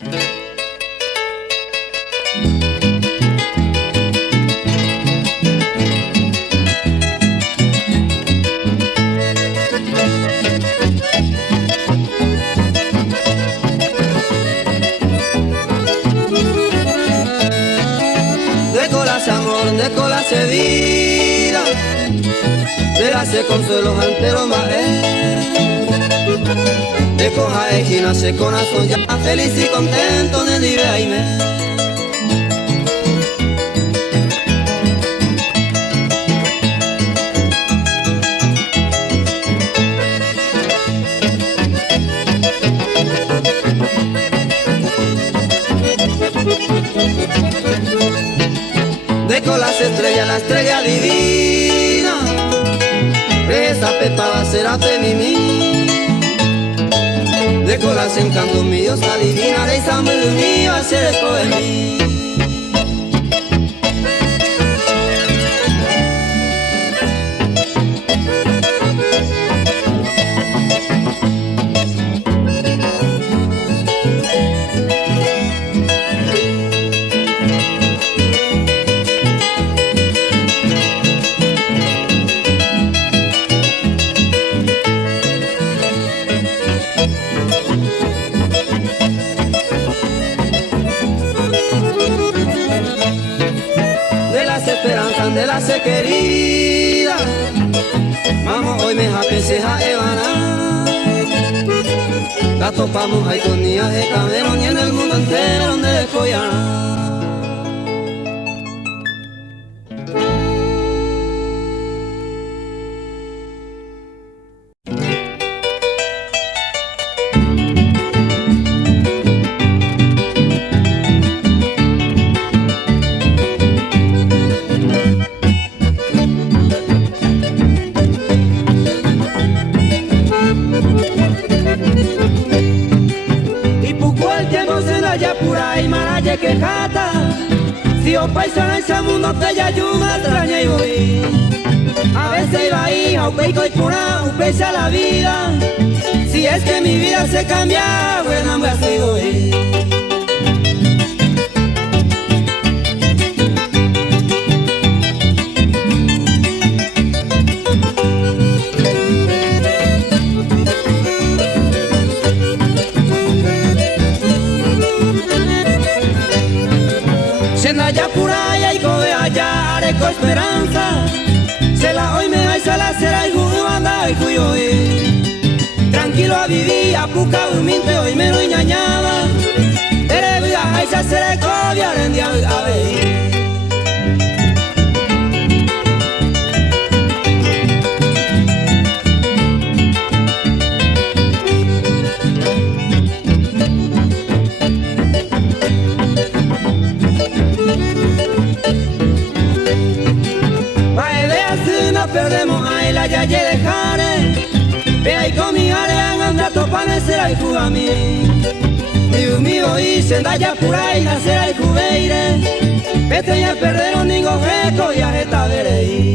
De cola se vida, de la se consuelo ante los maes, de coja esquina se corazón ya feliz y contento en el día y mes. De con las estrellas, la estrella divina, esa pepa va a ser a mí. De con las encantos míos adivina, de esa mío va a ser eco de mí. De la se querida, vamos hoy me japese a Evana. La topamos ahí con niñas de Camerón y en el mundo entero donde descollana. Que jata, si os paisana ese mundo te ya ayuda extraña y voy. A veces iba ahí, a upeico y pura, upeice a la vida. Si es que mi vida se cambia, bueno, me así voy. Esperanza, se la hoy me vais a la cera y anda y cuyo tranquilo a vivir, a puca durmiente hoy me lo ñañaba, eres vida, esa será cobia en día a ver. Perdemos ahí la ya dejaré, ve ahí con mi área anda topane será y fuga mí. Dios mío y senda ya pura y la será y jubeire, vete ya perder un ningo jeco y a esta verei.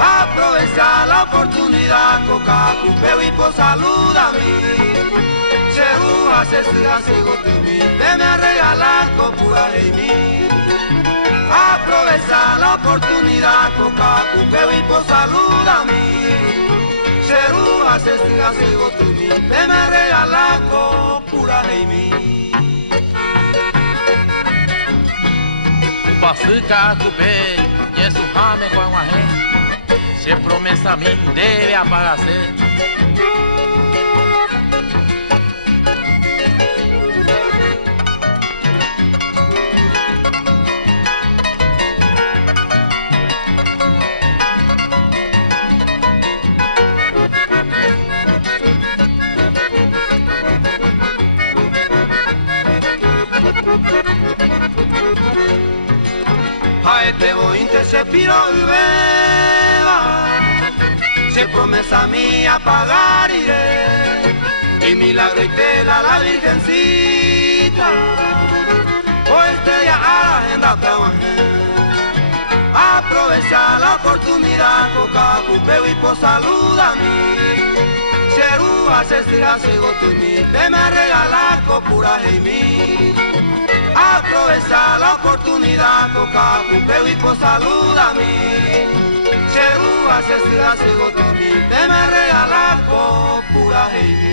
Aprovecha la oportunidad, coca, cupeo y por salud a mí. Cheruja, se siga, sigo tu mí, veme a regalar copura de mí. Aprovecha la oportunidad, coca, cupeo y por salud a mí. Cheruja, se siga, sigo tu mí, veme a regalar copura de mí. Pasuca, cupé, y su jame con guajé. Se promesa a mí debe apagarse. este bointe se piro y beba, se promesa mía pagar iré, y milagro y tela la virgencita, o estrella a la agenda trabajé. Aprovecha la oportunidad, coca, cupeo y po saluda a mí. Serúa, se estira, se gotumi, te me regala copura y mí. Aprovecha la oportunidad, coca, cupeo y po saluda a mí. Serúa, se estira, se gotumi, te me regala copura y mí.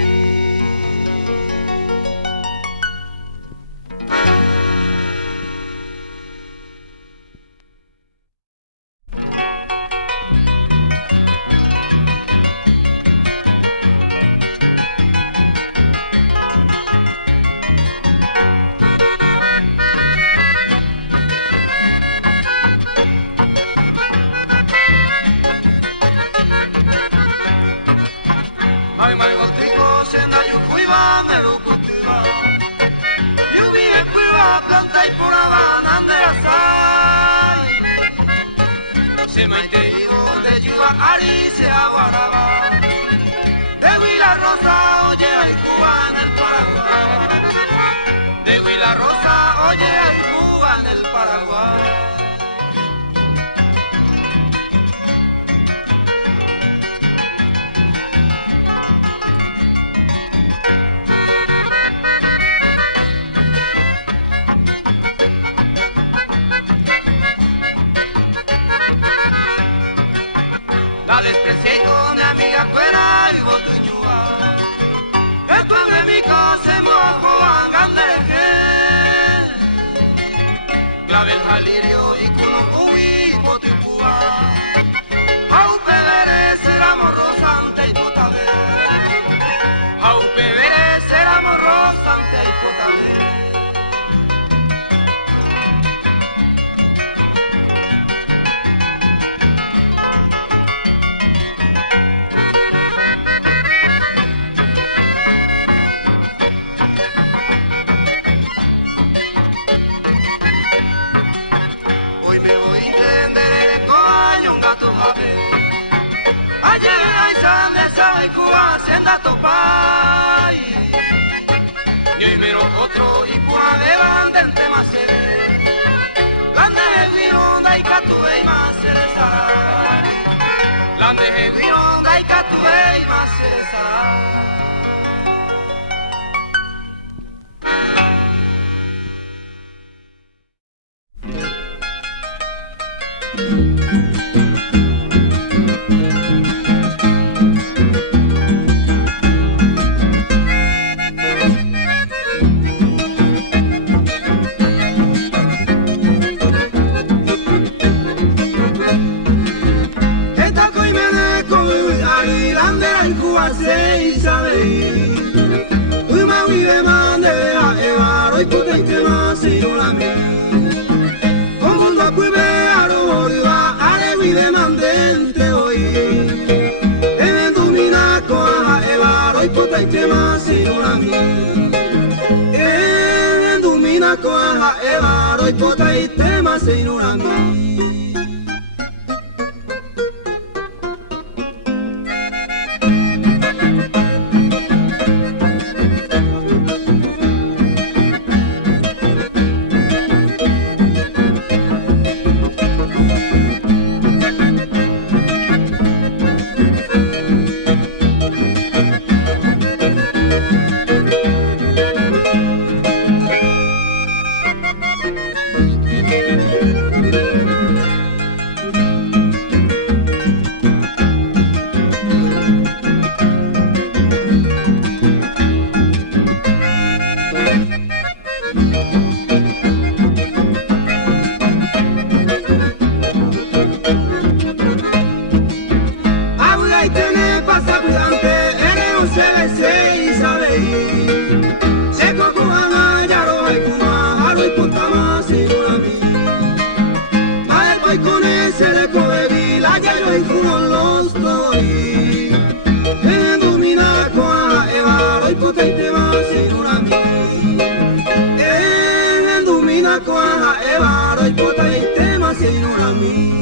ignora a mí.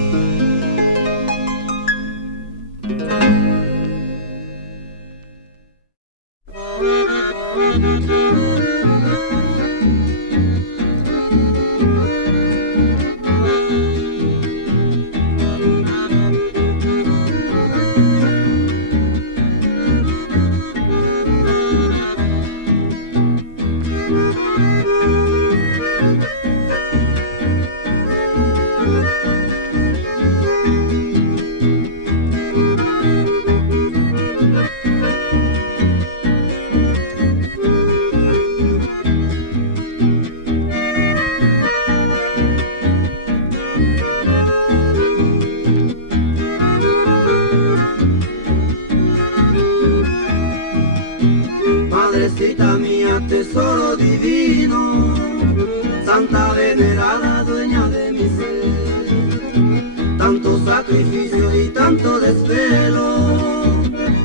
Madrecita mía, tesoro divino, santa venerada, dueña de mi ser. Tanto sacrificio y tanto desvelo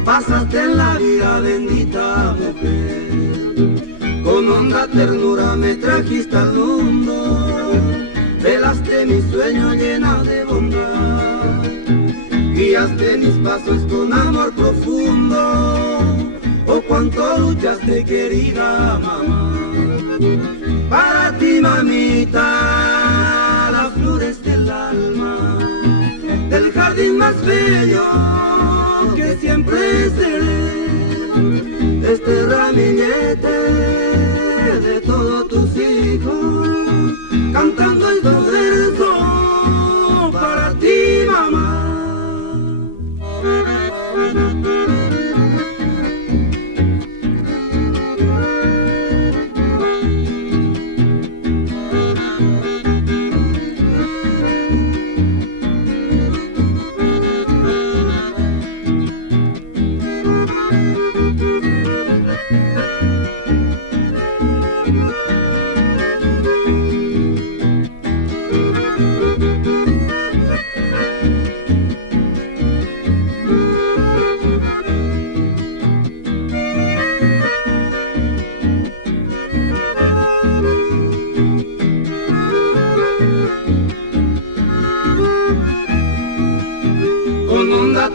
pasaste en la vida, bendita mujer. Con honda ternura me trajiste al mundo, velaste mi sueño llena de bondad. Guiaste mis pasos con amor profundo. Oh, cuánto luchaste, querida mamá. Para ti, mamita, las flores del alma, del jardín más bello que siempre seré. Este ramillete de todos tus hijos, cantando estos versos para ti, mamá.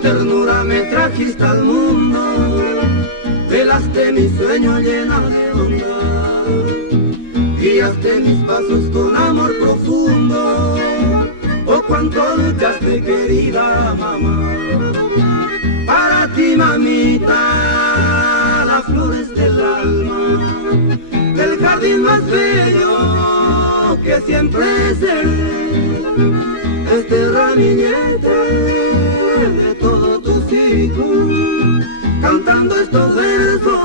Ternura me trajiste al mundo, velaste mi sueño llena de bondad, guiaste mis pasos con amor profundo. Oh, cuánto luchaste, querida mamá. Para ti, mamita, las flores del alma, del jardín más bello que siempre seré. Este ramillete de todos tus hijos, cantando estos versos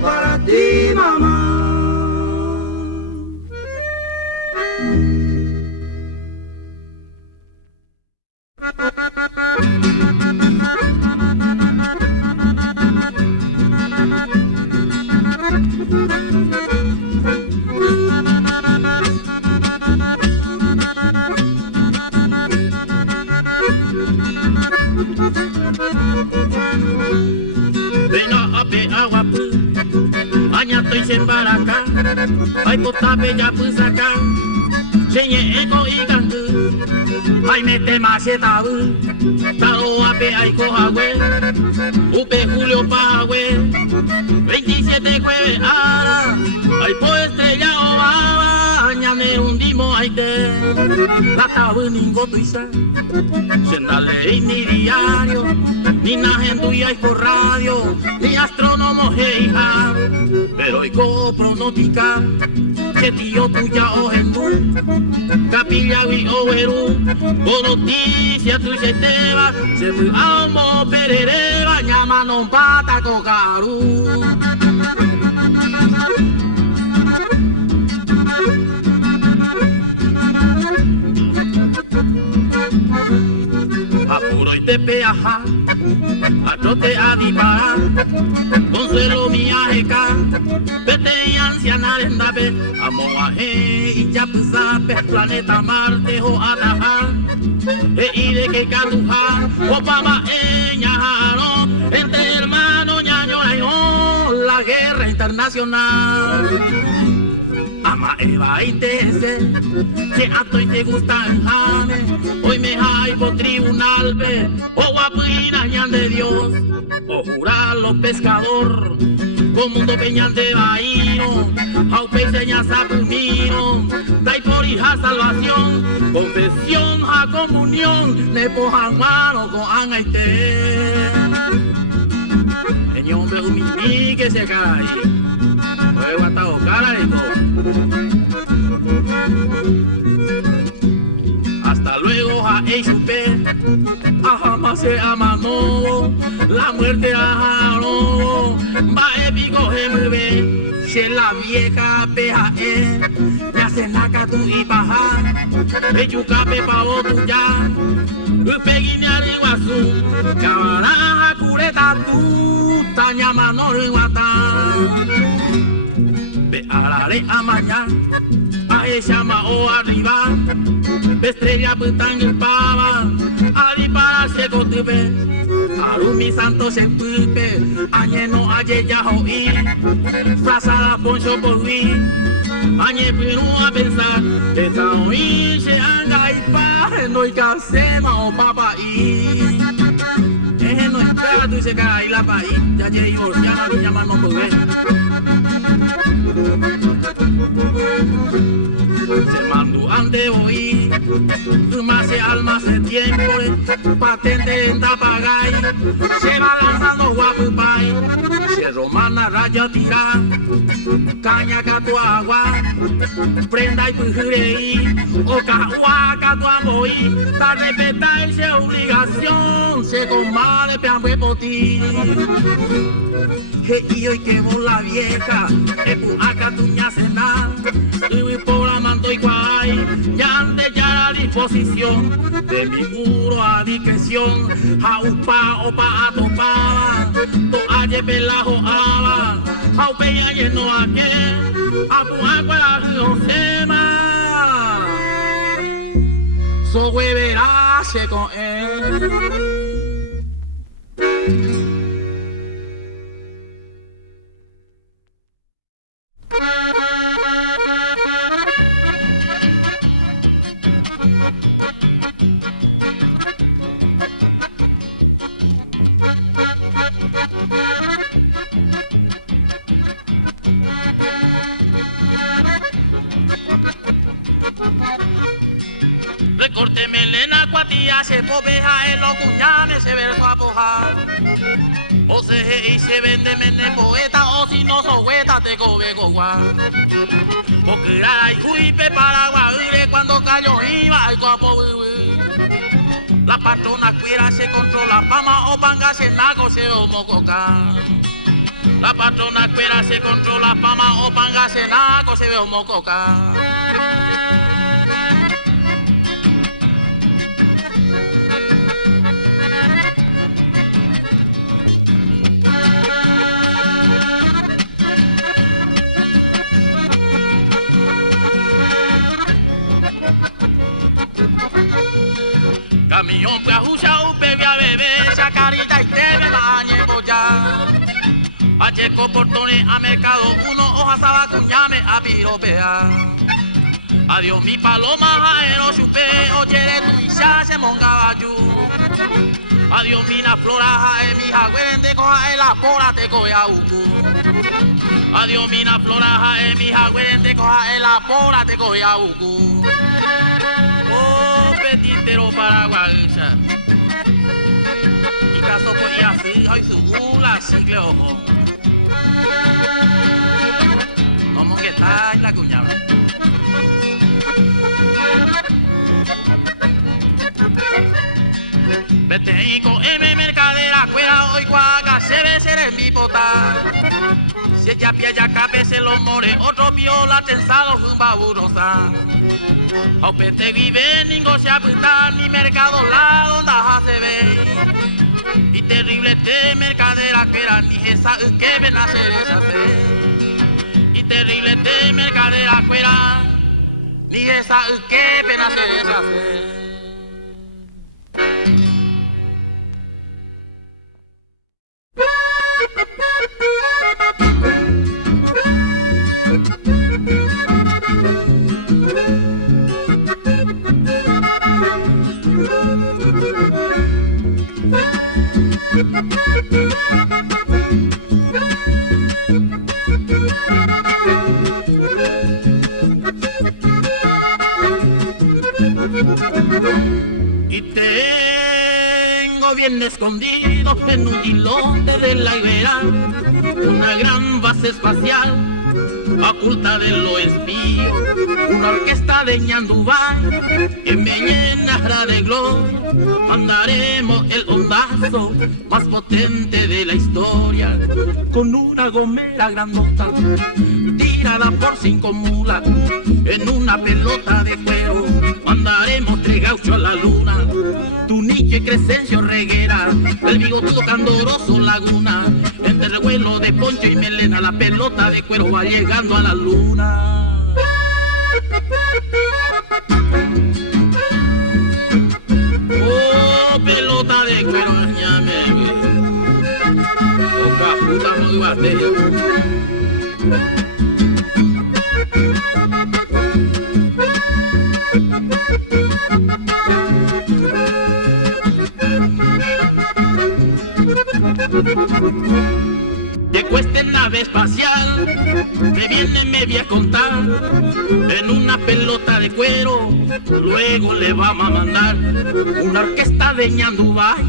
para ti, mamá. Baraka, ay potape ya pusaka, chenye eko ikangu, ay mete machetabu, taro ape ay kohagüe, upe Julio Pahagüe, 27 jueves ara, ay po estrella obaba, añane undimo ay te, la tabu ningo tuisa, sendale ni diario, ni najendu y ay por radio, ni astrónomo heija. Pero oigo pronostica que tío tuya o hendú, capilla y overu, con noticias tu se te va, se fue a homo perere, bañama non pata cocaru. Apuro y te peaja, atrote a disparar, consuelo mi ajeca, vete y anciana arendabe, amo aje y ya pusape, planeta Marte o atajar, e de que cadujar, opama ñajaro, entre hermanos ñaño la guerra internacional. ma eva intese, se ato y te gusta el jane, hoy me hay por tribunal, ve, o guapuina ñan de Dios, o jurar los pescador, con mundo peñan de vaino, au peña sapumino, dai por hija salvación, confesión a comunión, ne pojan mano con angaite. Señor, me humillé que se cae. Luego hasta cara y todo. Hasta luego, a supe. A jamás se amano. La muerte a jaro. Va épico, me si la vieja PAE. Me hace la catu y baja. Echucape pavo tuya. Upegine arriguazú. Cabaraja cureta tú. Taña manor y guatán. Ve arare a mañana, a llama o arriba, estrella putan el pava, ali para se cotibe, arumi santos en pipe, añeno aye ya hoy, frasada poncho por mí, añe pino a pensar, esa hoy se anga y pa, no hay casema o papa y. No entra, tú se cae la país, ya llevo, ya no llaman no poder. Se mandó ante hoy, más se alma se tiempo, patente en tapagay, se va lanzando guapo pay, se romana raya tira, caña cato agua, prenda y pujurei, o cahuaca tu amoy, ta respetar se obligación, se comale peambe poti. Y hoy que vos la vieja, acá tu ña cena, y por la mando y guay, ya ante ya la disposición, de mi puro a discreción, a upa o pa a topar, to aye pelajo aba, a upeña lleno a que, a tu agua la riosema, so hueverá se con él. Recorte melena cuatía se pobeja en los cuñames se verso a pojar. O se y se vende mene poeta o si no sohueta te cobe gogua. O que hay juipe para guaire cuando cayó iba al guapo. La patrona cuira se controla fama o panga se nago se homococa. La patrona cuira se controla fama o panga se nago se homococa. Camión pues ajucha un bebé a bebé, chacarita y teme mañe ya. A checo portones a mercado, uno hoja sabacuñame a piropear. Adiós mi paloma jaero chupé, oye tu isha se mongabayú. Adiós mi na flora jae mi jagüen de coja la pora te coja uku. Adiós mi na flora jae mi jagüen de coja la pora te coja uku. Petitero paraguaycha y caso podía así hay su gula chicle ojo como que está en la cuñada vete y con M mercadera cuera hoy guaca se ve ser el pipota si ella pilla ya cabe se lo more otro viola tensado un baburosa. O pete vive ningo se apunta ni mercado la donde se ve y terrible te mercadera que era ni esa que ven a hacer esa fe y terrible te mercadera que era ni esa que ven a hacer esa fe. tiene escondido en un islote de la Ibera una gran base espacial oculta de lo espío, una orquesta de Ñandubay que me llenará de gloria. Mandaremos el ondazo más potente de la historia con una gomera grandota tirada por 5 mulas en una pelota de cuero. Mandaremos 3 gauchos a la luna, Tunique y Crescencio Reguera, el bigotudo candoroso Laguna, entre revuelo de Poncho y Melena, la pelota de cuero va llegando a la luna. Oh, pelota de cuero, ñame, oca puta no ibate. Que cueste nave espacial, que viene me voy a contar, en una pelota de cuero, luego le vamos a mandar una orquesta de Ñandubay,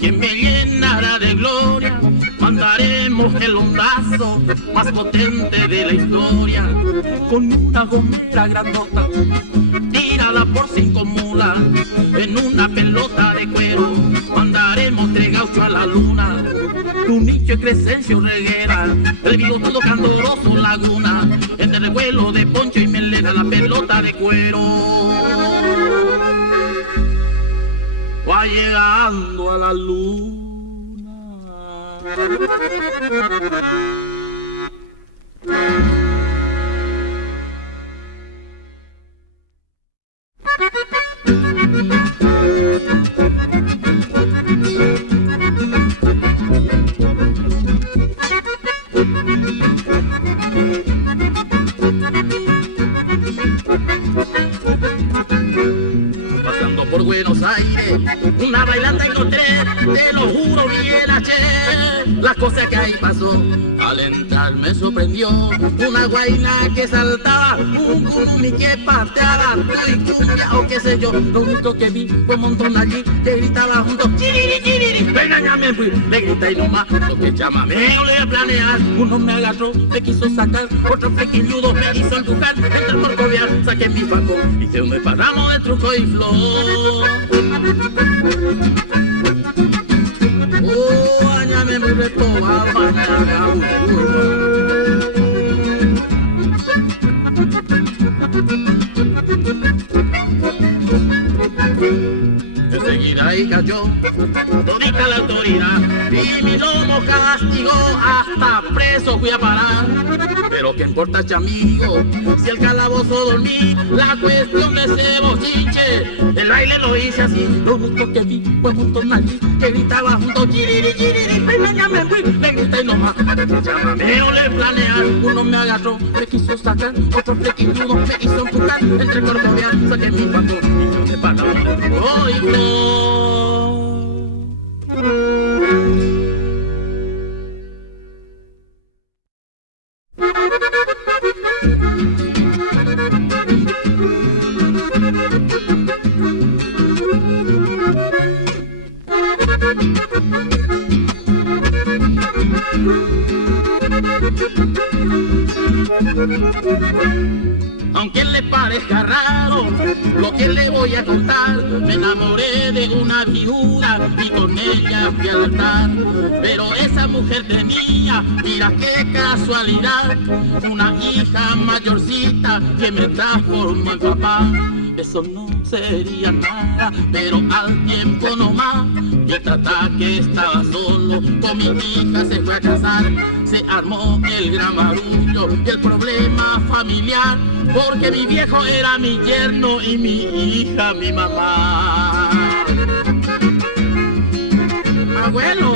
que me llenará de gloria. Mandaremos el ondazo más potente de la historia, con una gomera grandota, tirada por 5 mulas, en una pelota de cuero. Mandaremos 3 gauchos a la luna, Tunique y Crescencio Reguera, el bigotudo candoroso Laguna, entre el revuelo de Poncho y Melena, la pelota de cuero va llegando a la luna. Pasando por Buenos Aires, una bailanta encontré, te lo juro bien aché. La cosa que ahí pasó, al entrar me sorprendió, una guaina que saltaba, un curumi que pateaba, y cumbia o qué sé yo. Lo único que vi fue un montón allí que gritaba junto, chiriri, chiriri, venga ya me fui, le grité y nomás, lo que chamameo le voy a planear. Uno me agarró, me quiso sacar, otro flequilludo me hizo empujar, entre el porcoviar, saqué mi faco, hice un desparramo de truco y flor. Oh, añame muy retobado, añame enseguida ahí cayó todita la autoridad y mi lomo castigó, hasta preso fui a parar. Pero qué importa, chamigo, si el calabozo dormí, la cuestión de ese bochinche, el baile lo hice así. Lo único que vi fue un montón allí que gritaba junto, chiriri, chiriri, venga ya me fui, le grité nomás, chamameo le planear. Uno me agarró, me quiso sacar, otro flequilludo me hizo empujar, entre corcoviar, saqué mi pato y yo me paraba de truco y flor. Aunque le parezca raro lo que le voy a contar, me enamoré de una viuda y con ella fui al altar. Pero esa mujer tenía, mira qué casualidad, una hija mayorcita que me transformó en papá. Eso no sería nada, pero al tiempo nomás, y el tata que estaba solo con mi hija se fue a casar. Se armó el gran barullo y el problema familiar, porque mi viejo era mi yerno y mi hija mi mamá. Abuelo,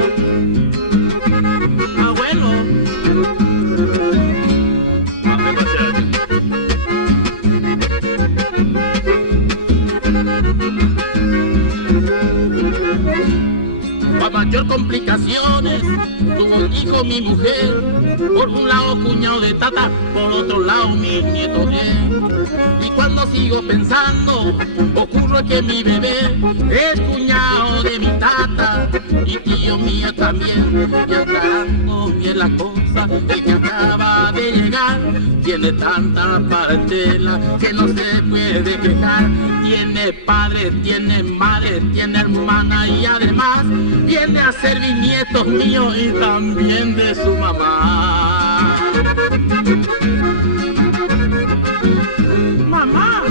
abuelo. A mayor complicaciones tuvo un hijo mi mujer, por un lado cuñado de tata, por otro lado mi nieto él. Y cuando sigo pensando, ocurre que mi bebé es cuñado de mi tata, nieto mío también. Y aclarando bien la cosa, el que acaba de llegar tiene tanta parentela que no se puede quejar. Tiene padre, tiene madre, tiene hermana y además viene a ser bisnieto mío y también de su mamá. Mamá.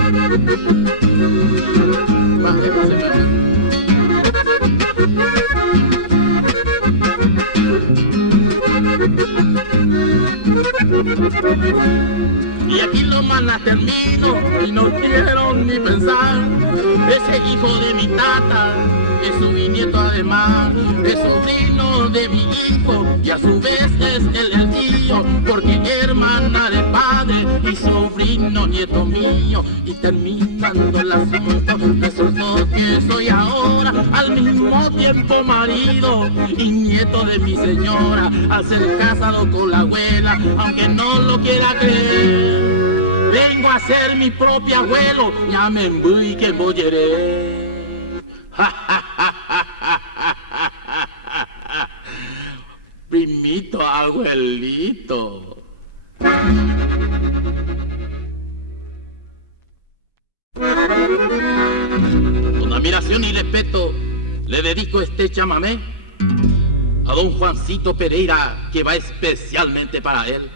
Y aquí nomás la termino y no quiero ni pensar. Ese hijo de mi tata es su bisnieto además, es sobrino de mi hijo y a su vez es el tío, porque hermana de padre y sobrino nieto mío. Y terminando el asunto, resultó que soy ahora al mismo tiempo marido y nieto de mi señora, al ser casado con la abuela, aunque no lo quiera creer. Vengo a ser mi propio abuelo, ya me voy que bolleré. Primito abuelito. Con admiración y respeto le dedico este chamamé a don Juancito Pereira, que va especialmente para él.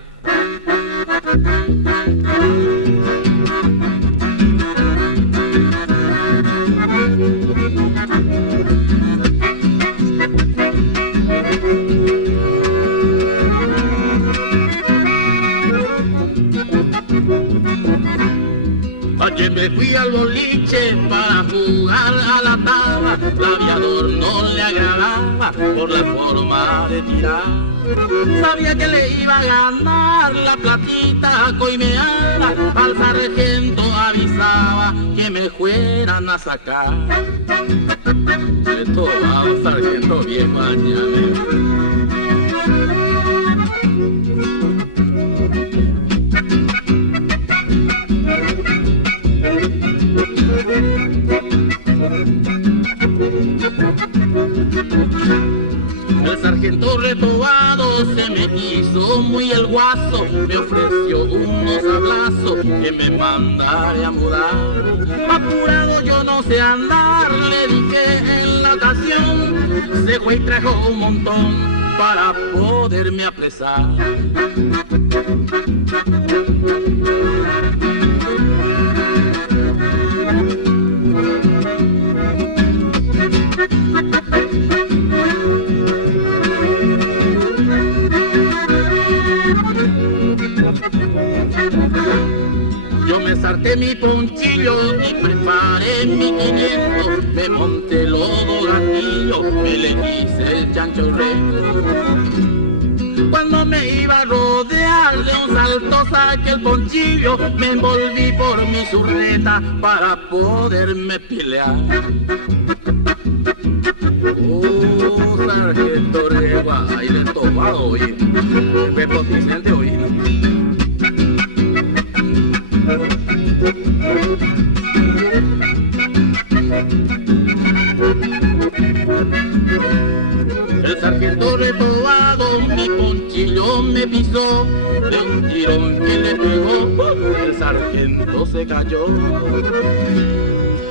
Ayer me fui al boliche para jugar a la tabla, el aviador no le agradaba por la forma de tirar. Sabía que le iba a ganar la platita coimeada, al sargento avisaba que me fueran a sacar. Esto va, sargento bien mañana. El sargento retobado se me hizo muy el guaso, me ofreció unos abrazos que me mandaré a mudar. Apurado yo no sé andar, le dije en la ocasión, se fue y trajo un montón para poderme apresar. Yo me sarté mi ponchillo y preparé mi 500, me monté lodo gatillo, me le hice el chancho rey. Cuando me iba a rodear de un salto saqué el ponchillo, me envolví por mi surreta para poderme pelear. Oh, sargento Regua, ahí le tomado hoy, fue potente hoy, ¿no? El sargento retobado mi ponchillo me pisó, de un tirón que le pegó, el sargento se cayó.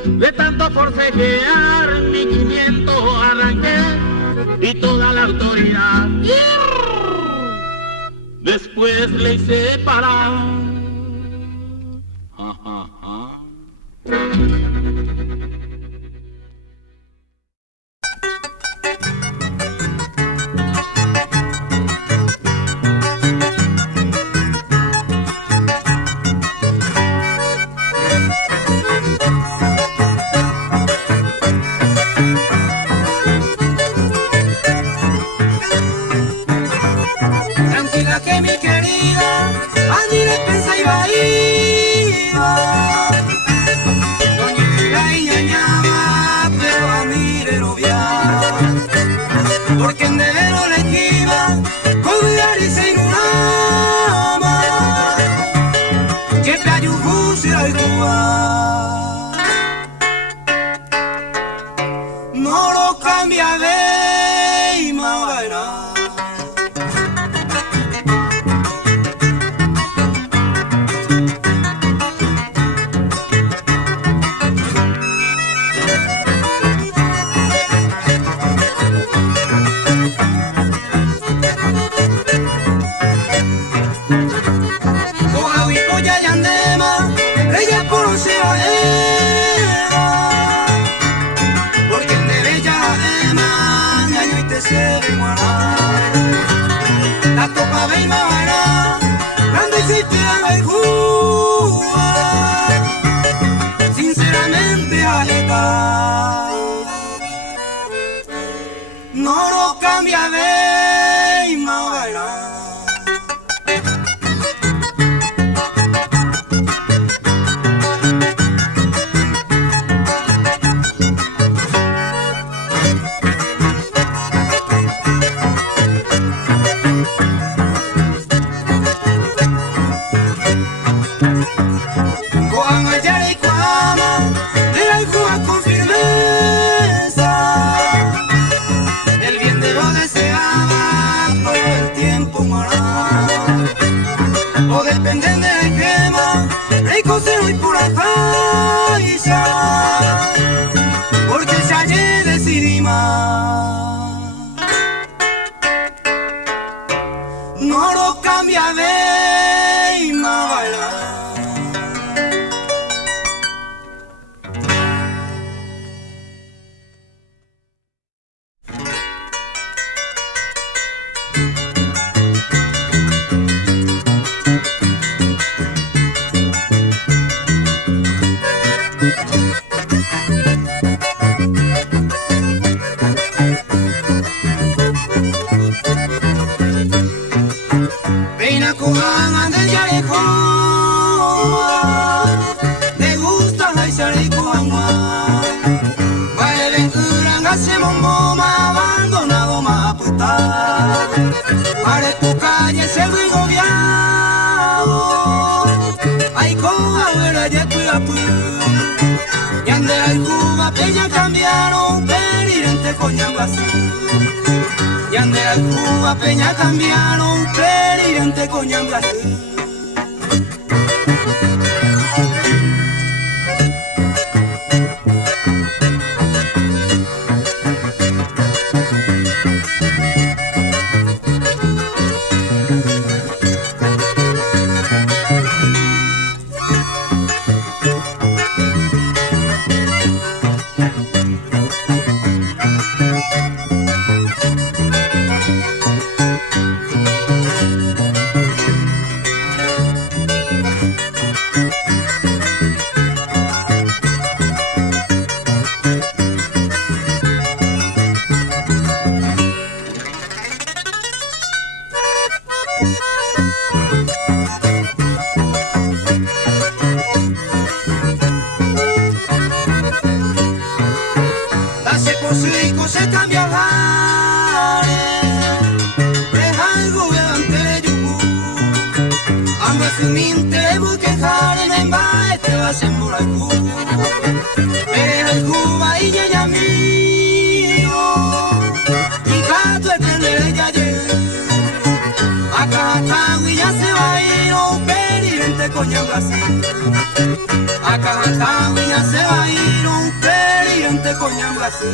De tanto forcejear mi 500 arranqué y toda la autoridad después le hice parar. Tranquila que mi querida, a mi despensa iba a ir. Doña y ñañaba, pero a mí le robiaba, porque en nevero le iba cuidar y se inunaba, que playujú se la no lo cambia de Angayara y Cuama, de la Cuba con firmeza. El bien de lo deseaba todo el tiempo morado. O dependen del esquema, rico cero y pura caixa. Porque ya ayer decidí más. No lo cambia de y más bailar. Peina Cubana del Yarejo, le gusta la Isaricua, baile Uranga se bomboma, abandonado Maputa, para tu calle se fue gobiado, ay coa vera ya Cuiapu, y andera y Cuba peña cambiaron, perirente coñanguazú. Y andera y Cuba peña cambiaron, perirente coñanguazú. Hace posible se cambia la deja el gobierno de Yubu. Ambas sin interés buscar en embaje te vas en Moracú. Pero el Cuba y ella mío y gato el prender ya ayer. Acá y ya se va a ir un perirente coñanguazú. Acá y ya se va a ir un perirente coñanguazú.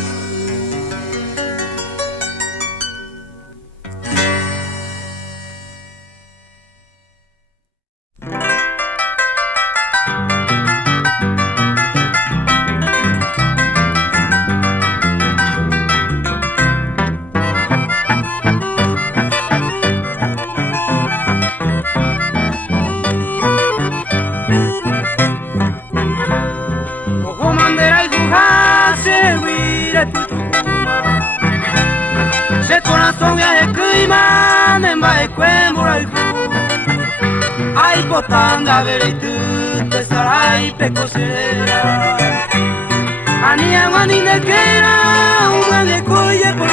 Se corazón viaje clima, me embaje cuembra el ay botanda vereitu, te sarai pecosera. Ania mani de quera, una de coye por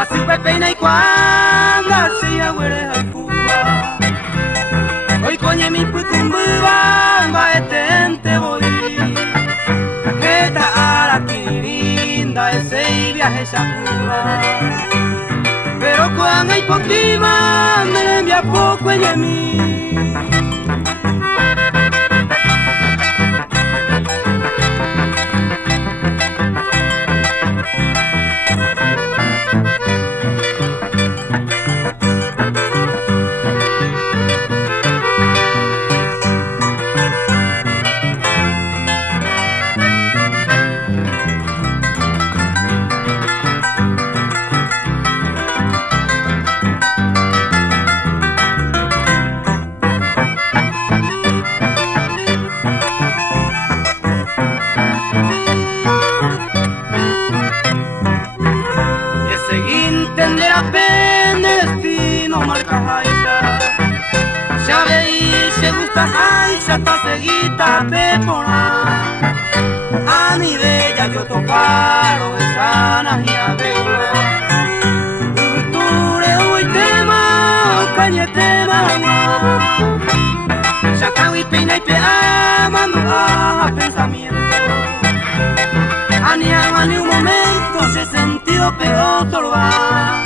así pepeina y cuando así agüere al Cuba. Hoy coñe mi putumbuba, embaetente voy. Ese viaje a Cuba, pero cuando hay por clima me envía poco en mí. Seguita pepona, a mi bella yo toparo esana y a bella. Culture hoy tema, cañe tema, Sacan y peina y pea, mando a pensamiento. Ni un momento se sentido pero torba.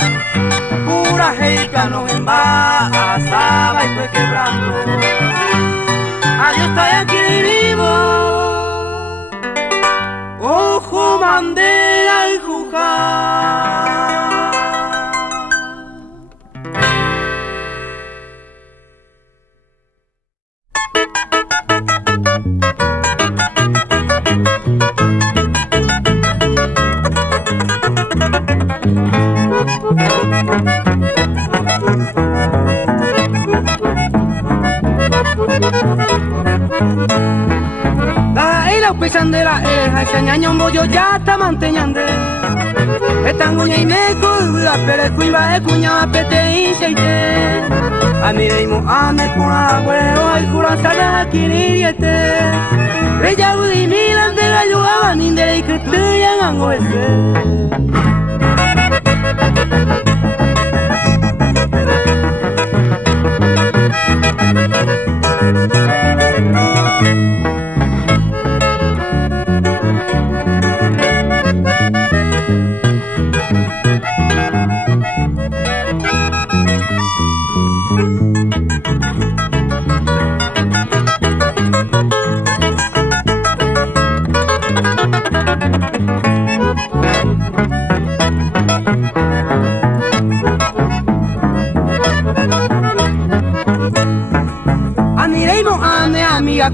Pura heica nos envasaba y fue quebrando. Adiós, estoy aquí vivo. Ojo, bandera y jujar. De la eja, ese ñaño bollo ya está manteñando. Están guña y meco, pero es cuiva, es cuña, pete y seite. A mí le dimos a me con agüero, el curán sale a quiriete. Reya Udi Milan de la yuga, ni de la que estoy en Angoese.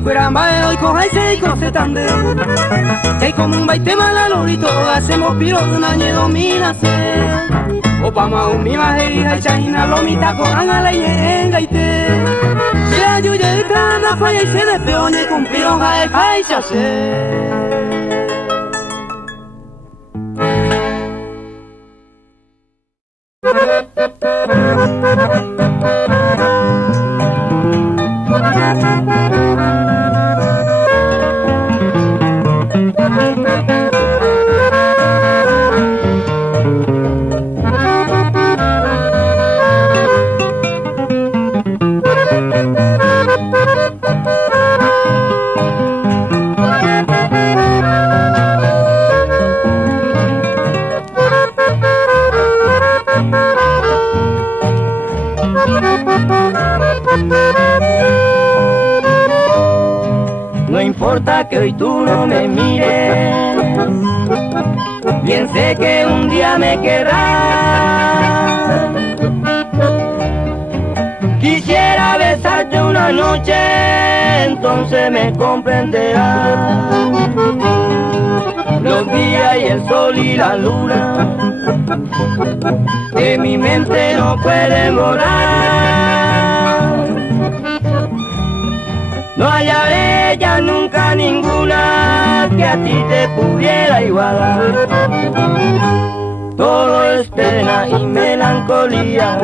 Cueramba de hoy coja y se coce tande. Y como un baite malalorito hacemos piro de un año de dominación. O vamos a un mi majerija y chajina lomita con a la yengaite. Se ayuya de cana falla y se despeoñe con piro jaeja y se hace. No importa que hoy tú no me mires, bien sé que un día me querrás. Quisiera besarte una noche, entonces me comprenderás. Los días y el sol y la luna, que mi mente no puede volar. No hallaré ya nunca ninguna que a ti te pudiera igualar. Todo es pena y melancolía,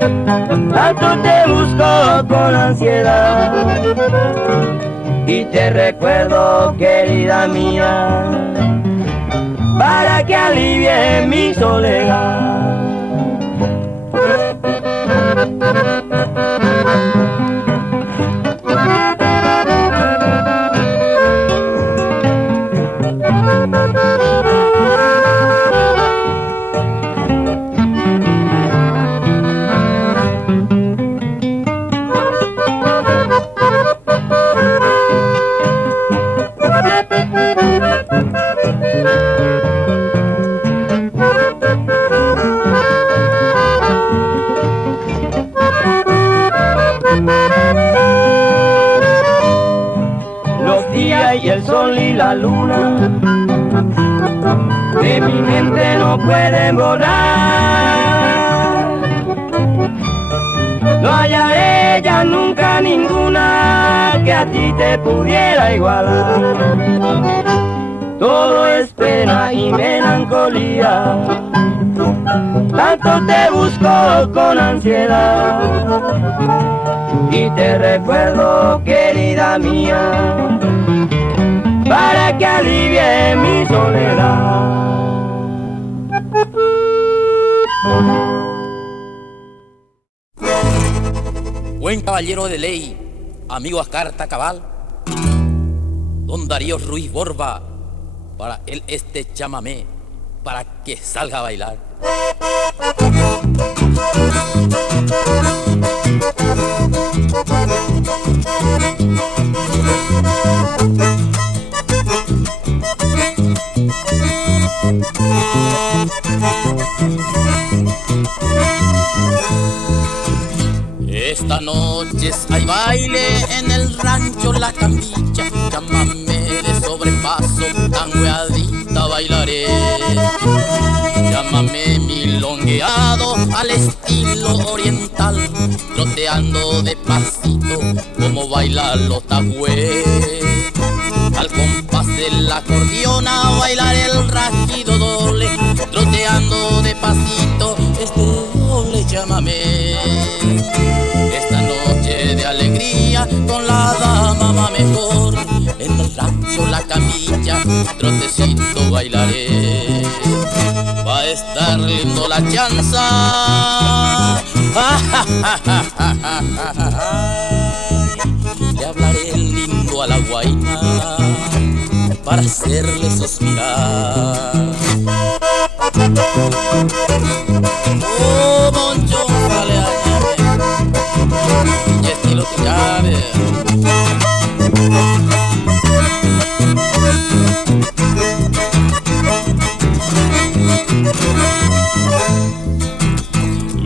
tanto te busco con ansiedad. Y te recuerdo, querida mía, para que alivie mi soledad. Y el sol y la luna de mi mente no pueden borrar. No hallaré ya nunca ninguna que a ti te pudiera igualar. Todo es pena y melancolía, tanto te busco con ansiedad. Y te recuerdo, querida mía, para que alivie mi soledad. Buen caballero de ley, amigo Ascarta Cabal, don Darío Ruiz Borba, para él este chamamé, para que salga a bailar. Esta noche hay baile en el rancho La Cambicha, llámame de sobrepaso, tangueadita bailaré. Llámame milongueado al estilo oriental, troteando de pasito como bailan los tagües. Al compás de la acordeona bailar el rajido doble, troteando de pasito este doble llámame. Esta noche de alegría con la dama mejor, en el rancho La Camilla, trotecito bailaré. Va a estar lindo la chanza, le hablaré lindo a la guaina para hacerle suspirar. Oh, Moncho, vale a y estilo tu llave.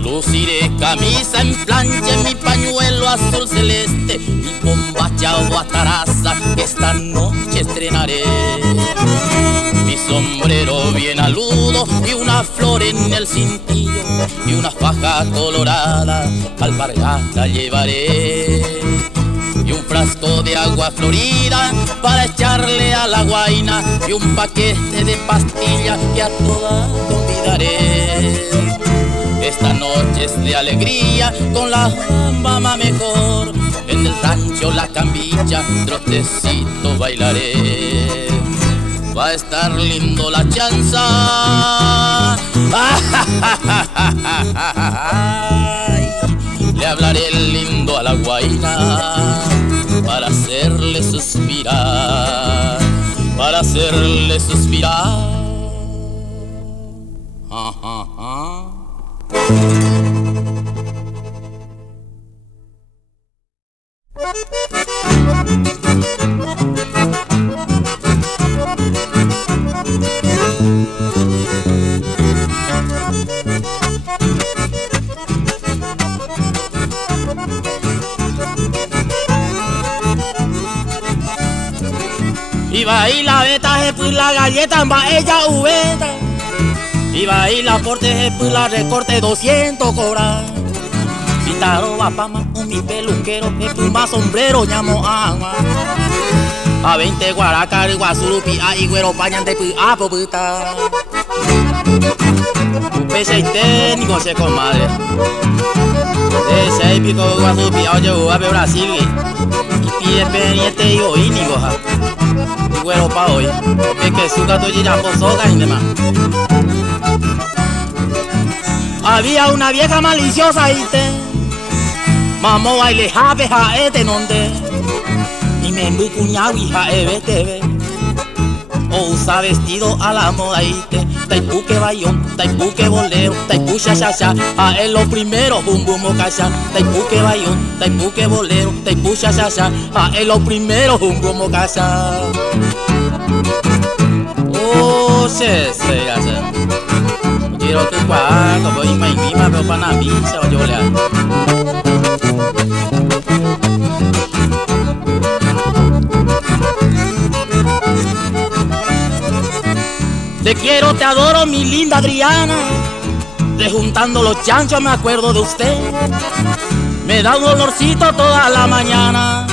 Luciré camisa en plancha, mi pañuelo azul celeste, mi bombacha o ataraza que esta noche estrenaré. Mi sombrero bien aludo y una flor en el cintillo y una faja colorada alpargata llevaré. Y un frasco de agua florida para echarle a la guaina y un paquete de pastillas que a todas convidaré. Esta noche es de alegría con la mamá mejor, en el rancho La Cambicha trotecito bailaré. Va a estar lindo la chanza, le hablaré lindo a la guaina para hacerle suspirar, para hacerle suspirar. Y baila beta, pues la galleta, va ella ubeta. Y baila porte, pues la recorte 200 cobrar. Y taroba pama, mi peluquero, pluma sombrero, llamo agua. A 20 guaracar, guasurupi, y güero pañan de a popita. Pese y técnico se comadre. De 6 pico guasurupi, oye, a ver Brasil. Y pide pendiente y oí ni goja. Y güero pa' hoy, es que su gato ya soga y demás. Había una vieja maliciosa y te mamó baile jabe jaete nonde y me muy cuñado y jae ve o usa vestido a la moda y te taipuque bayón, taipuque bolero, taipu cha cha cha, a él lo primero bum bum mocacha, taipuque bayón, taipuque bolero, taipu cha cha cha, a él lo primero bum bum mocacha. Oh, se ya se. Quiero que cuando voy a mi mamá pero para mí se va a llorar. Te quiero, te adoro, mi linda Adriana. Rejuntando los chanchos me acuerdo de usted. Me da un olorcito toda la mañana.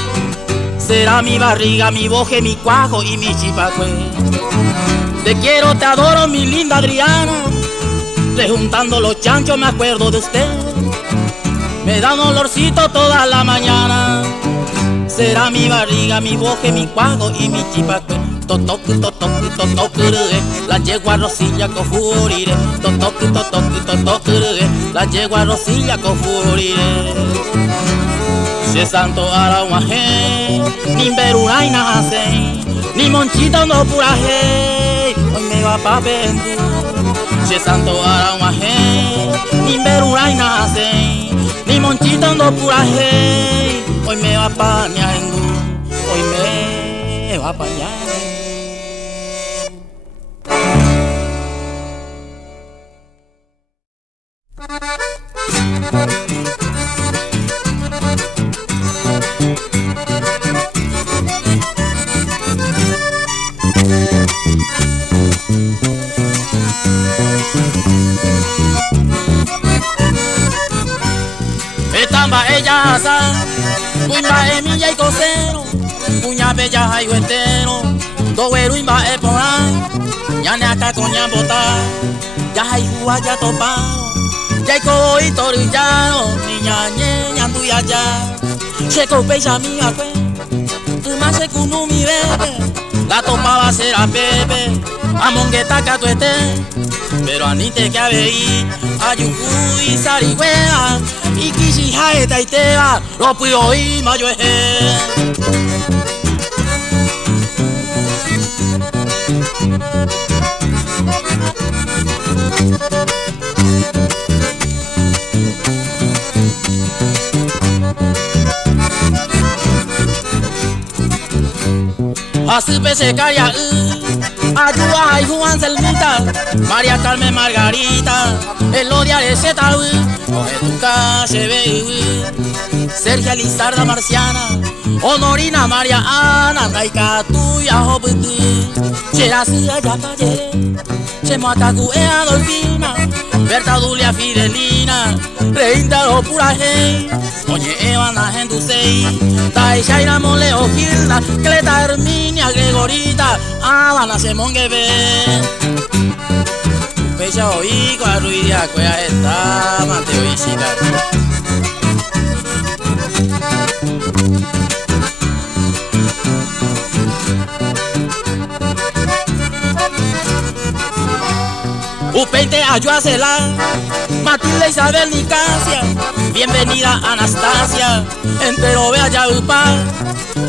Será mi barriga, mi boje, mi cuajo y mi chipacue. Te quiero, te adoro, mi linda Adriana. Rejuntando los chanchos me acuerdo de usted. Me da un olorcito toda la mañana. Será mi barriga, mi boje, mi cuajo y mi chipacue. Totoki, totoki, totoki, la yegua Rosilla con furire. Totoki, totoki, totoki, la yegua Rosilla con furire. Se santo ara uaje, ni berurai na hace, ni monchita no puraje, hoy me va pa vendu. Se santo ara uaje, ni berurai na hace, ni monchita no puraje, hoy me va pa ñaendu, hoy me va pa ñaendu. Etamba ella asa, cuimba emilla y cosero, cuña bella hay entero, doguero imba e porán, ya ne acá coña bota, ya hay juá ya topado, ya hay cobo y torillano, niña ñe andu ya ya, se copecha mi acue, más se cunu mi bebé, la topaba será bebé, amongueta catuete, pero anite que aveí, ayucu y sarigüea, y kishi jaeta y teba, lo puyo y mayo así pese caria, ayuda y Juan Selmita, María Carmen Margarita, Elodia de Zeta, oje tu calle ve, Sergia Lizarda Marciana, Honorina María Ana, Naika tuya hobutu, Chera Sia Yapayere, Chemataku e Adolfina, Berta Dulia Fidelina, Reinda lo puraje, oye Evana Gendusei, Taishaira Moleo Gilda, Cleta Herminia Gregorita, Habana Semongebe. Pecha oigo a ruidia cuea está, Mateo y Chica. Upeite Ayuacela, Matilde Isabel Nicasia, bienvenida Anastasia, entero vea ya upa,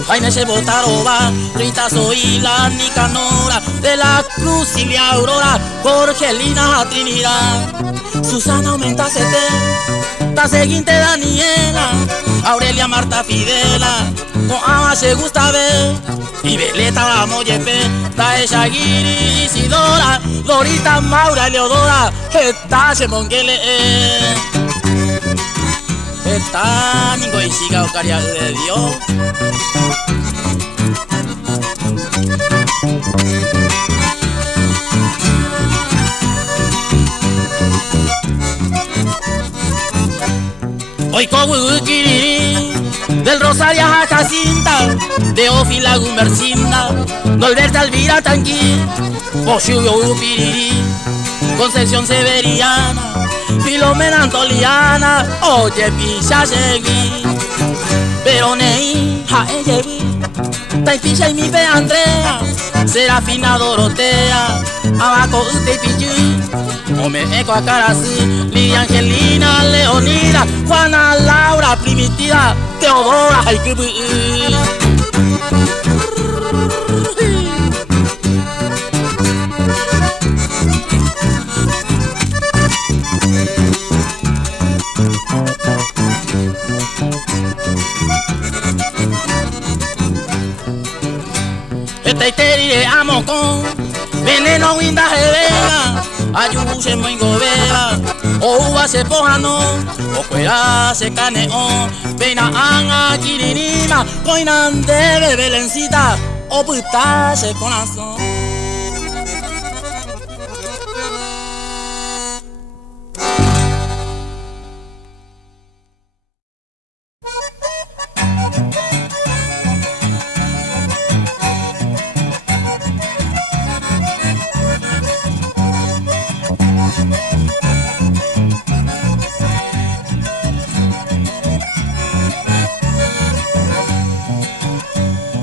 Jaime Chebotaroba, Rita Zoila, Nicanora, de la Cruz Silvia Aurora, Jorgelina Trinidad, Susana Aumenta Cete, ta seguinte Daniela, Aurelia Marta Fidela, con Ama se gusta ver, y Beleta Moyepe, Taesha Guiri Isidora, Dorita Maura Leodora, Eta Semonguele, Eta Ningo y Chica Ocaria de Dios. Hoy como Kiriri, del Rosario a Jacinta, de Ofila Gumercinda, Norberta Elvira Tanqui, Oshubio Piriri, Concepción Severiana, Filomena Antoliana, oye Pisha Segui, Veronei, Jaeyevi, Taipisha y mi fe Andrea, Serafina Dorotea, Abaco Ute Pichi, Ome Eco Acarasi, Lidia Angelina, Leonida, Juana Laura Primitiva, Teodora Haikubi. Este amo con veneno winda jevela, ayuse moingo vela, o uva se pojano, o fuera se caneo, pena anga kirinima, coinan de bebelencita, o puta se corazón.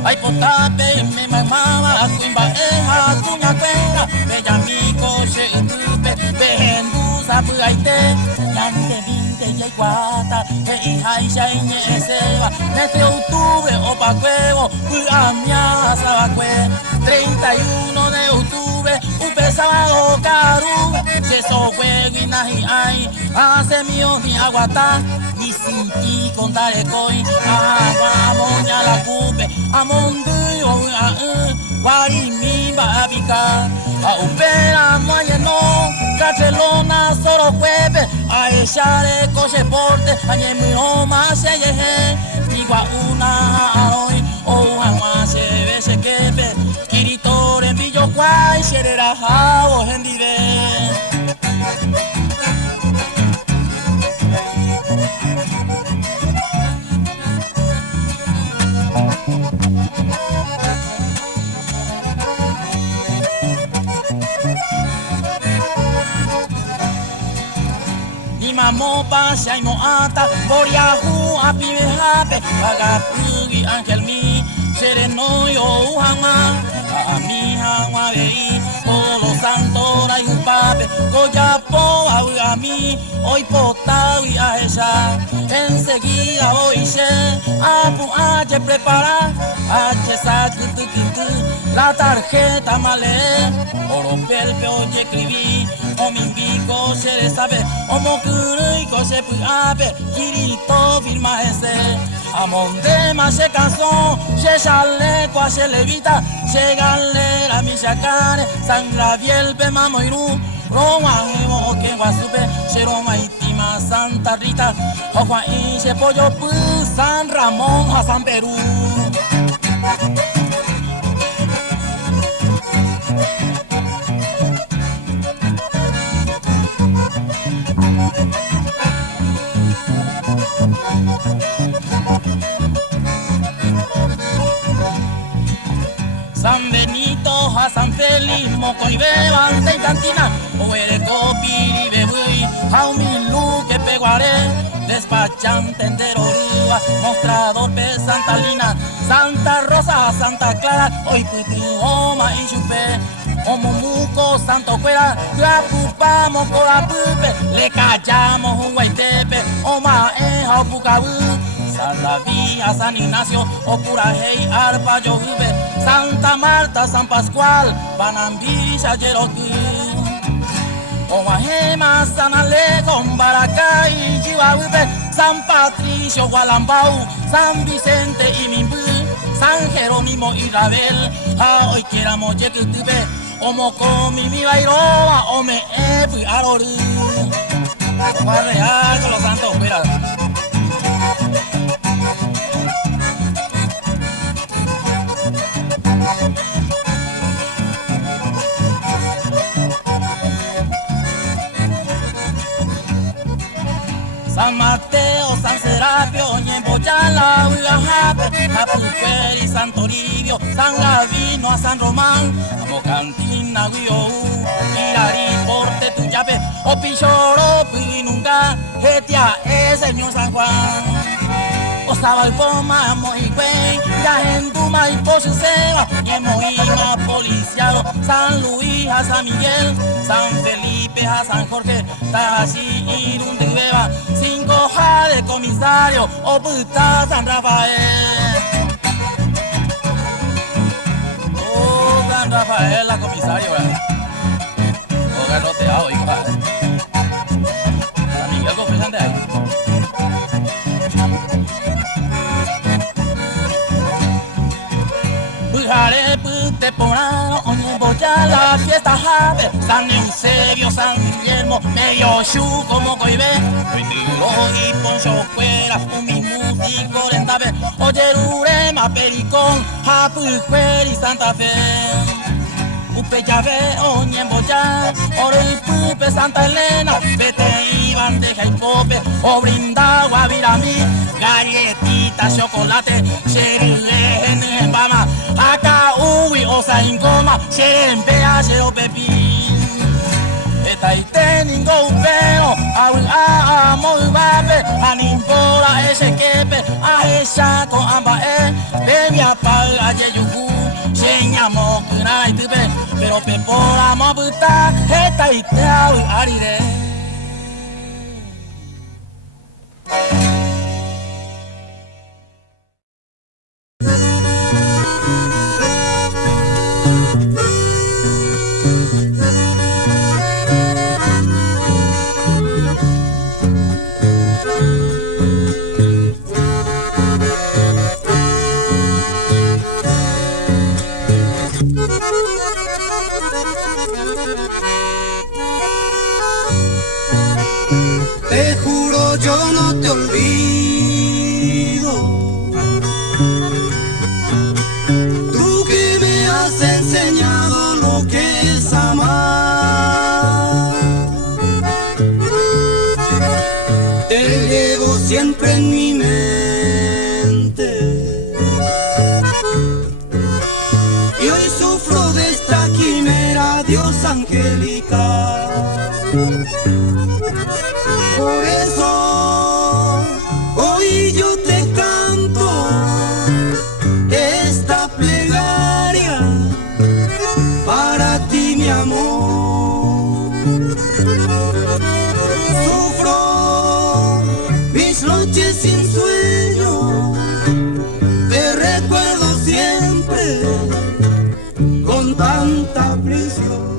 Ay potape me mamaba cuimba eja tuña cuera me llamí coche tupe behendusa puaite yante vinte se cuata, que hija y ya seba, desde octubre o pa' huevo, a mi asabacue, 31 de octubre, un pesado caru, se so juego y naji ay, hace mío ni aguata, ni sin ti contaré coi, amoña la cupe, amonduyo, guarini babica, a upera mañano, cachelona solo jueves, a echar coche porte, a mi más se llegue, igual una hoy, o jamás se ve se quepe, kiritore en billo guay, será jabo en dive. Mamo pasha y moata, boriahu apimehape, pagapugi angel mi, sereno yo uhama, a mi hama vei, todos los santos hay un pape, goyapo a mí, hoy potawi a ella, enseguida voy se, apu ache prepara, ache sacutuquitu, la tarjeta male, oro pelpe oye escribí, o mi pico se le sabe, o mocurico se puape, kirito firma ese, amondema se cansó, se sale cua se levita, se galera mi chacare, sangra vielpe mamoiru, Roma huevo o que guasupe, se Roma itima Santa Rita, o Juan y se pollo pu, San Ramón a San Perú. San Benito a San Feliz, moco y beban de cantina, o el copi y bebui, a un milu que peguaré, despachante entero rúa, mostrador de Santa Lina, Santa Rosa, Santa Clara, hoy puti, oma y chupé, como muco, santo fuera, la pupamos con la pupe, le callamos un guaitepe, oma a pucabú. San David, San Ignacio, Ocurajey, Arpa, Yohube, Santa Marta, San Pascual, Banambilla, Yeroquí, Omajema, San Alejo, Baracay, Chihuahua, San Patricio, Gualambau, San Vicente y Mimbú, San Jerónimo y Rabel, hoy queramos Yequitube, Omoco, mi Bairoa, Ome, Efi, Arori, Real con los santos, mira. San Mateo, San Serapio, Ñemboyala, Huilajape, Apuqueri, San Toribio, San Gavino, a San Román, Amocantina, Huioú, Irari, Porte, Tuyape, Opichoro, Pinunga, Getia, Señor San Juan. Osaba y Poma, Moigüey, Yajenduma y Pochuseba, Yemoima, Policiado, San Luis, a San Miguel, San Felipe, a San Jorge, Tajashi, Irundibeba, 5 de comisario, Oputa, San Rafael. Oh, San Rafael, la comisario, ¿verdad? Oh, garroteado, hijo, ¿verdad? San Miguel, confesan de ahí. Bujaré, Pute, Porano, Oñemboya, la fiesta Jave, San Eusebio, San Guillermo, medio Shu, como Coibé, Huitilo y Poncho Fuera, un músico Lentabe, Oyerurema, Pericón, Japucuer y Santa Fe. Upe llave, Oñemboya, Oro y Pupe, Santa Elena, Vete Iván de Jaicope, o Brinda, Guaviramí, galletita, chocolate, Cherile, en Pama, acá Uy, Osa en Goma, Cherempea, Chero Pepín. Esta y teningo upeo, a muy babe, a nimbola ese quepe, a esa con amba bebi a paga yeyuku, señamo kuna y tipe, pero pepora mabuta, esta y te ariré. he enseñado lo que es amar. Te llevo siempre en mi mente y hoy sufro de esta quimera, Dios angelical. Por eso hoy yo te canto esta plegaria para ti, mi amor. Sufro mis noches sin sueño, te recuerdo siempre con tanta prisión.